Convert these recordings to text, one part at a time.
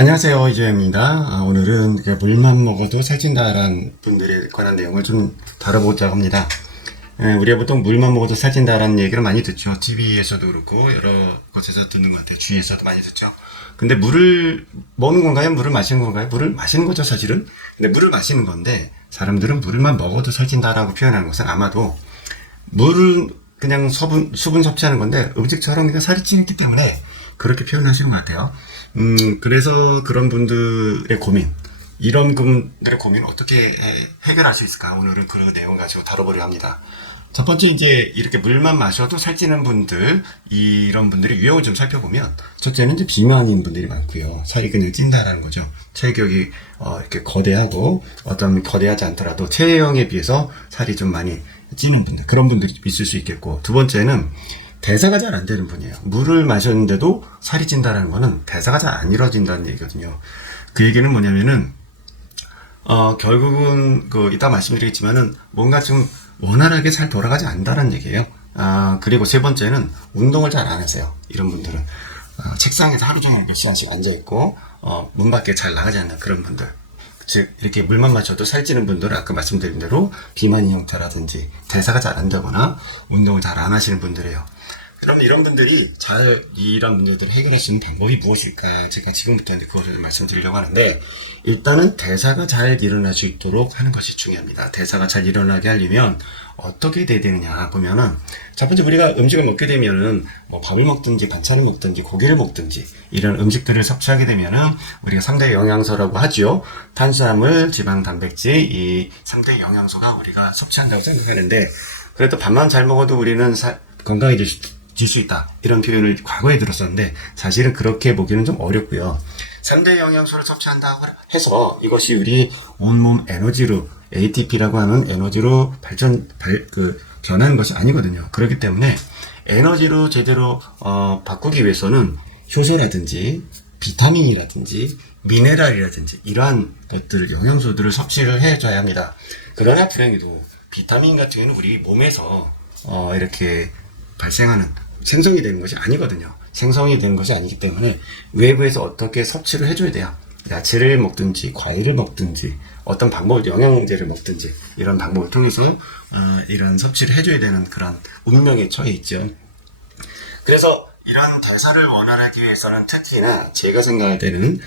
안녕하세요, 이재현입니다. 오늘은 물만 먹어도 살찐다라는 분들에 관한 내용을 좀 다뤄보자 합니다. 우리가 보통 물만 먹어도 살찐다라는 얘기를 많이 듣죠. TV에서도 그렇고 여러 곳에서 듣는 것 같아요. 주위에서도 많이 듣죠. 근데 물을 먹는 건가요? 물을 마시는 건가요? 물을 마시는 거죠, 사실은. 근데 물을 마시는 건데 사람들은 물만 먹어도 살찐다라고 표현하는 것은 아마도 물은 그냥 수분 섭취하는 건데 음식처럼 그냥 살이 찌기 때문에 그렇게 표현하시는 것 같아요. 그래서 그런 분들의 고민, 이런 분들의 고민 어떻게 해결할 수 있을까? 오늘은 그 내용 가지고 다뤄보려 합니다. 첫 번째, 이제 이렇게 물만 마셔도 살찌는 분들, 이런 분들의 유형을 좀 살펴보면, 첫째는 이제 비만인 분들이 많고요. 살이 그냥 찐다라는 거죠. 체격이 이렇게 거대하고 어떤 거대하지 않더라도 체형에 비해서 살이 좀 많이 찌는 분들, 그런 분들이 있을 수 있겠고, 두 번째는 대사가 잘 안 되는 분이에요. 물을 마셨는데도 살이 찐다라는 거는 대사가 잘 안 이루어진다는 얘기거든요. 그 얘기는 뭐냐면은 결국은 이따 말씀드리겠지만은 뭔가 좀 원활하게 잘 돌아가지 않는다는 얘기예요. 그리고 세 번째는 운동을 잘 안 하세요. 이런 분들은 책상에서 하루 종일 몇 시간씩 앉아 있고 문 밖에 잘 나가지 않는 그런 분들. 즉 이렇게 물만 마셔도 살찌는 분들은 아까 말씀드린 대로 비만인 형태라든지 대사가 잘 안 되거나 운동을 잘 안 하시는 분들이에요. 그럼 이런 분들이 이런 분들을 해결할 수 있는 방법이 무엇일까? 제가 지금부터 이제 그것을 말씀드리려고 하는데, 일단은 대사가 잘 일어날 수 있도록 하는 것이 중요합니다. 대사가 잘 일어나게 하려면 어떻게 돼야 되느냐 보면은, 첫 번째 우리가 음식을 먹게 되면은 뭐 밥을 먹든지 반찬을 먹든지 고기를 먹든지 이런 음식들을 섭취하게 되면은 우리가 3대 영양소라고 하죠. 탄수화물, 지방, 단백질, 이 3대 영양소가 우리가 섭취한다고 생각하는데, 그래도 밥만 잘 먹어도 우리는 건강해질 수 있다, 이런 표현을 과거에 들었었는데 사실은 그렇게 보기는 좀 어렵고요. 3대 영양소를 섭취한다고 해서 이것이 우리 온몸 에너지로, ATP라고 하는 에너지로 변하는 것이 아니거든요. 그렇기 때문에 에너지로 제대로 바꾸기 위해서는 효소라든지 비타민이라든지 미네랄이라든지 이러한 것들, 영양소들을 섭취를 해줘야 합니다. 그러나 불행히도 비타민 같은 경우는 우리 몸에서 이렇게 발생하는, 생성이 되는 것이 아니거든요. 생성이 되는 것이 아니기 때문에 외부에서 어떻게 섭취를 해줘야 돼요. 야채를 먹든지 과일을 먹든지 어떤 방법을, 영양제를 먹든지 이런 방법을 통해서 이런 섭취를 해줘야 되는 그런 운명에 처해 있죠. 그래서 이런 대사를 원활하게 위해서는 특히나 제가 생각할 때는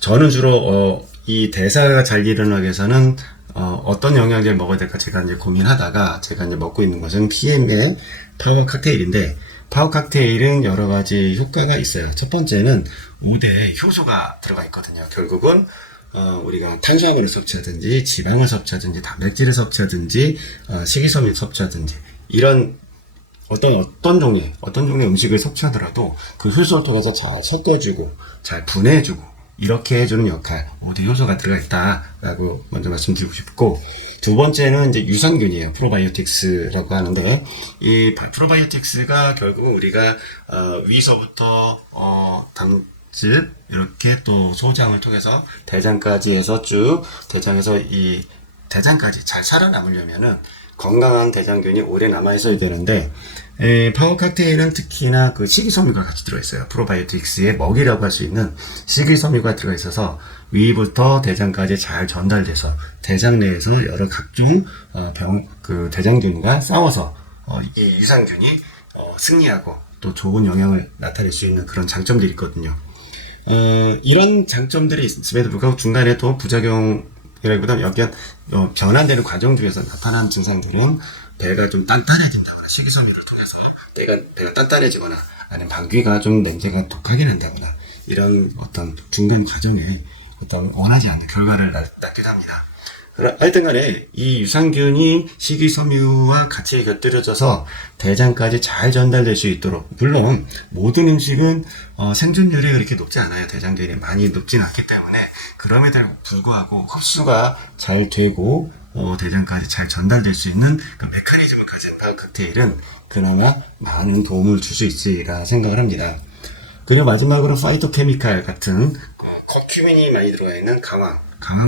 저는 주로 이 대사가 잘 일어나기 위해서는 어떤 영양제를 먹어야 될까 제가 이제 고민하다가 제가 이제 먹고 있는 것은 PM의 파워 칵테일인데, 파워 칵테일은 여러 가지 효과가 있어요. 첫 번째는 5대 효소가 들어가 있거든요. 결국은 우리가 탄수화물을 섭취하든지 지방을 섭취하든지 단백질을 섭취하든지 식이섬유를 섭취하든지 이런 어떤 종류의 음식을 섭취하더라도 그 효소를 통해서 잘 섞어주고 잘 분해해주고 이렇게 해주는 역할, 5대 효소가 들어가 있다라고 먼저 말씀드리고 싶고, 두 번째는 이제 유산균이에요. 프로바이오틱스라고 하는데, 이 프로바이오틱스가 결국은 우리가 위서부터 담즙, 이렇게 또 소장을 통해서 대장까지 해서 쭉, 대장에서 이 대장까지 잘 살아남으려면은 건강한 대장균이 오래 남아있어야 되는데, 파워 칵테일은 특히나 그 식이섬유가 같이 들어있어요. 프로바이오틱스의 먹이라고 할 수 있는 식이섬유가 들어있어서 위부터 대장까지 잘 전달돼서 대장 내에서 여러 각종 대장균과 싸워서 이 유산균이 승리하고 또 좋은 영향을 나타낼 수 있는 그런 장점들이 있거든요. 이런 장점들이 있음에도 불구하고 중간에 또 부작용이라기보다는 약간 변환되는 과정 중에서 나타나는 증상들은 배가 좀 단단해진다거나, 식이섬유를 통해서 배가 단단해지거나, 아니면 방귀가 좀 냄새가 독하게 난다거나, 이런 어떤 중간 과정에 어떤 원하지 않는 결과를 낳기도 합니다. 하여튼 간에 이 유산균이 식이섬유와 같이 곁들여져서 대장까지 잘 전달될 수 있도록, 물론 모든 음식은 생존율이 그렇게 높지 않아요. 대장균이 많이 높진 않기 때문에 그럼에도 불구하고 흡수가 잘 되고 대장까지 잘 전달될 수 있는 그 메커니즘을 가진 파워 칵테일은 그나마 많은 도움을 줄 수 있으리라 생각을 합니다. 그리고 마지막으로 파이토케미칼 같은 커큐민이 많이 들어가 있는 강황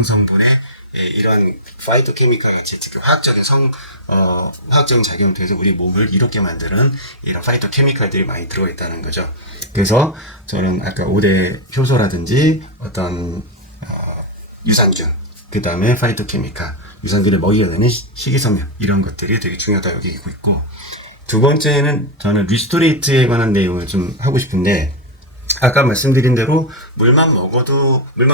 성분의 이런 파이토케미칼 같이 특히 화학적인 작용을 통해서 우리 몸을 이롭게 만드는 이런 파이토케미칼들이 많이 들어가 있다는 거죠. 그래서 저는 아까 5대 효소라든지 어떤 유산균, 그 다음에 파이토케미칼, 유산균의 먹이가 되는 식이섬유 이런 것들이 되게 중요하다고 여기고 있고, 두 번째는 저는 리스토레이트에 관한 내용을 좀 하고 싶은데, 아까 말씀드린 대로 물만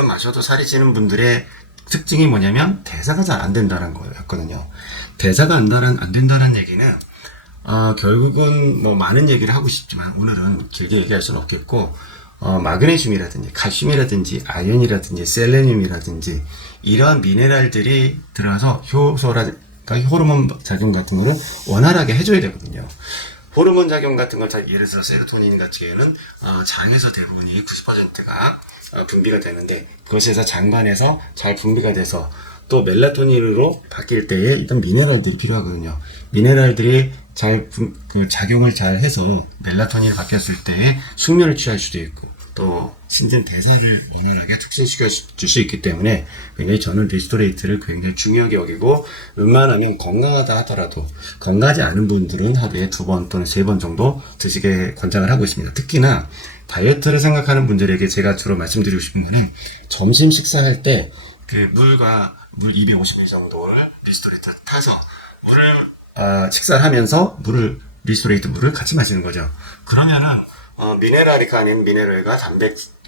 마셔도 살이 찌는 분들의 특징이 뭐냐면 대사가 잘 안 된다는 거였거든요. 대사가 안 된다는 얘기는 결국은 뭐 많은 얘기를 하고 싶지만 오늘은 길게 얘기할 수는 없겠고, 마그네슘이라든지 칼슘이라든지 아연이라든지 셀레늄이라든지 이러한 미네랄들이 들어가서 호르몬 작용 같은 거를 원활하게 해줘야 되거든요. 호르몬 작용 같은 걸 예를 들어서 세로토닌 같은 경우에는 장에서 대부분이 90%가 분비가 되는데, 그것에서 장관에서 잘 분비가 돼서 또 멜라토닌으로 바뀔 때에 일단 미네랄들이 필요하거든요. 미네랄들이 그 작용을 잘 해서 멜라토닌이 바뀌었을 때에 숙면을 취할 수도 있고, 또 신진 대사를 원활하게 촉진시켜 줄 수 있기 때문에 굉장히 저는 리스토레이트를 굉장히 중요하게 여기고, 웬만하면 건강하다 하더라도 건강하지 않은 분들은 하루에 2번 또는 3번 정도 드시게 권장을 하고 있습니다. 특히나 다이어트를 생각하는 분들에게 제가 주로 말씀드리고 싶은 거는, 점심 식사할 때 그 물 250ml 정도를 리스토레이트 타서 식사를 하면서 리스토레이트 물을 같이 마시는 거죠. 그러면은 미네랄이가 아닌 미네랄과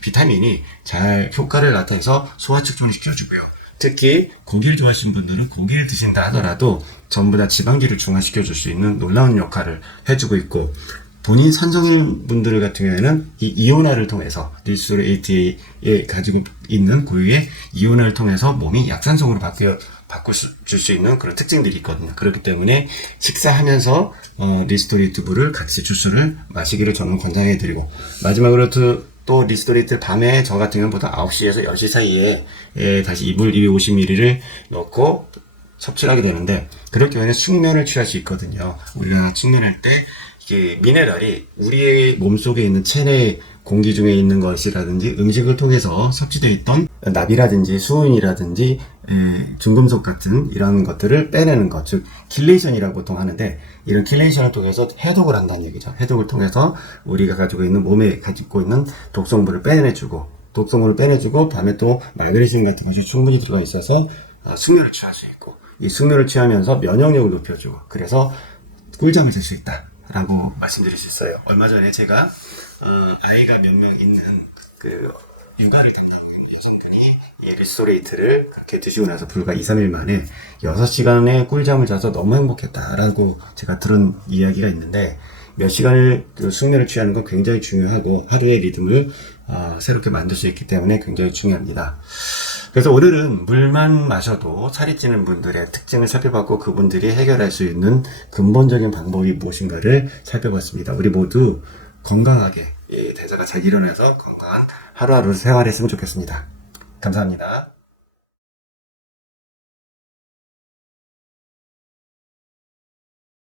비타민이 잘 효과를 나타내서 소화 측정을 시켜주고요. 특히 고기를 좋아하시는 분들은 고기를 드신다 하더라도 전부 다 지방기를 중화시켜줄 수 있는 놀라운 역할을 해주고 있고, 본인 산성인 분들 같은 경우에는 이 이온화를 통해서 리스토레이트에 가지고 있는 고유의 이온화를 통해서 몸이 약산성으로 바꿔줄 수 있는 그런 특징들이 있거든요. 그렇기 때문에 식사하면서 리스토레이트 물을 같이 주스를 마시기를 저는 권장해드리고, 마지막으로 또 리스토레이트 밤에 저 같은 경우는 보통 9시에서 10시 사이에 다시 이물 250ml를 넣고 섭취를 하게 되는데, 그럴 경우에는 숙면을 취할 수 있거든요. 우리가 숙면할 때 미네랄이 우리의 몸속에 있는 체내 공기 중에 있는 것이라든지 음식을 통해서 섭취되어 있던 납이라든지 수은이라든지 중금속 같은 이런 것들을 빼내는 것, 즉 킬레이션이라고 보통 하는데, 이런 킬레이션을 통해서 해독을 한다는 얘기죠. 해독을 통해서 우리가 가지고 있는 몸에 가지고 있는 독성물을 빼내주고 밤에 또 마그네슘 같은 것이 충분히 들어가 있어서 숙면을 취할 수 있고, 이 숙면을 취하면서 면역력을 높여주고, 그래서 꿀잠을 잘 수 있다 라고 말씀드릴 수 있어요. 얼마 전에 제가 아이가 몇 명 있는 육아를 담당하는 여성분이 이 리스토레이트를 그렇게 드시고 나서 불과 2-3일 만에 6시간의 꿀잠을 자서 너무 행복했다라고 제가 들은 이야기가 있는데, 몇 시간을 숙면을 취하는 건 굉장히 중요하고 하루의 리듬을 새롭게 만들 수 있기 때문에 굉장히 중요합니다. 그래서 오늘은 물만 마셔도 살이 찌는 분들의 특징을 살펴봤고, 그분들이 해결할 수 있는 근본적인 방법이 무엇인가를 살펴봤습니다. 우리 모두 건강하게 대사가 잘 일어나서 건강한 하루하루 생활했으면 좋겠습니다. 감사합니다.